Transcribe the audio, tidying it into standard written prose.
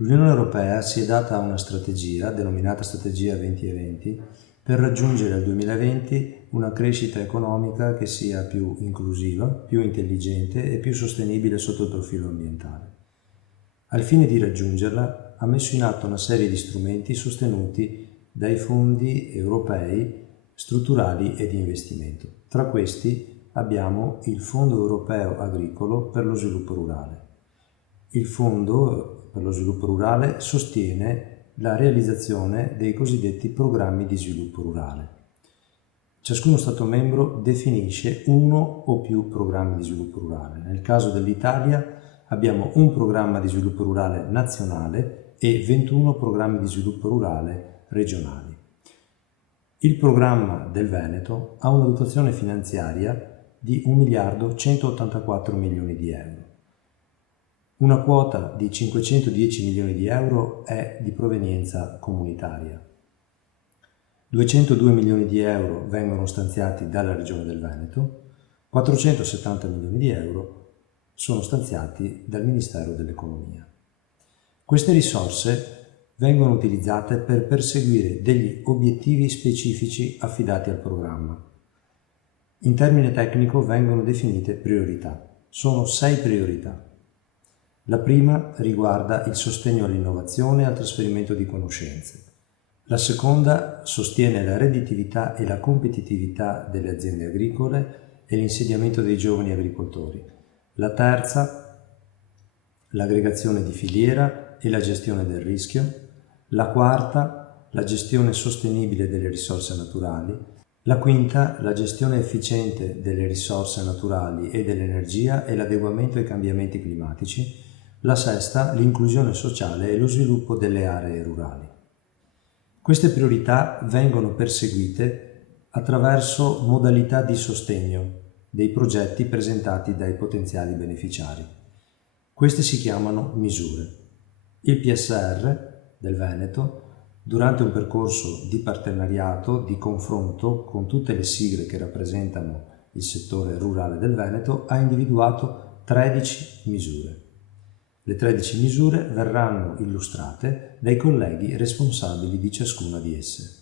L'Unione Europea si è data una strategia, denominata Strategia 2020, per raggiungere al 2020 una crescita economica che sia più inclusiva, più intelligente e più sostenibile sotto il profilo ambientale. Al fine di raggiungerla ha messo in atto una serie di strumenti sostenuti dai fondi europei strutturali e di investimento. Tra questi abbiamo il Fondo Europeo Agricolo per lo Sviluppo Rurale. Il Fondo per lo Sviluppo Rurale sostiene la realizzazione dei cosiddetti programmi di sviluppo rurale. Ciascuno Stato membro definisce uno o più programmi di sviluppo rurale. Nel caso dell'Italia abbiamo un programma di sviluppo rurale nazionale e 21 programmi di sviluppo rurale regionali. Il programma del Veneto ha una dotazione finanziaria di 1.184 milioni di euro. Una quota di 510 milioni di euro è di provenienza comunitaria. 202 milioni di euro vengono stanziati dalla Regione del Veneto, 470 milioni di euro sono stanziati dal Ministero dell'Economia. Queste risorse vengono utilizzate per perseguire degli obiettivi specifici affidati al programma. In termine tecnico vengono definite priorità. Sono 6 priorità. La prima riguarda il sostegno all'innovazione e al trasferimento di conoscenze. La seconda sostiene la redditività e la competitività delle aziende agricole e l'insediamento dei giovani agricoltori. La terza, l'aggregazione di filiera e la gestione del rischio. La quarta, la gestione sostenibile delle risorse naturali. La quinta, la gestione efficiente delle risorse naturali e dell'energia e l'adeguamento ai cambiamenti climatici. La sesta, l'inclusione sociale e lo sviluppo delle aree rurali. Queste priorità vengono perseguite attraverso modalità di sostegno dei progetti presentati dai potenziali beneficiari. Queste si chiamano misure. Il PSR del Veneto, durante un percorso di partenariato, di confronto con tutte le sigle che rappresentano il settore rurale del Veneto, ha individuato 13 misure. Le 13 misure verranno illustrate dai colleghi responsabili di ciascuna di esse.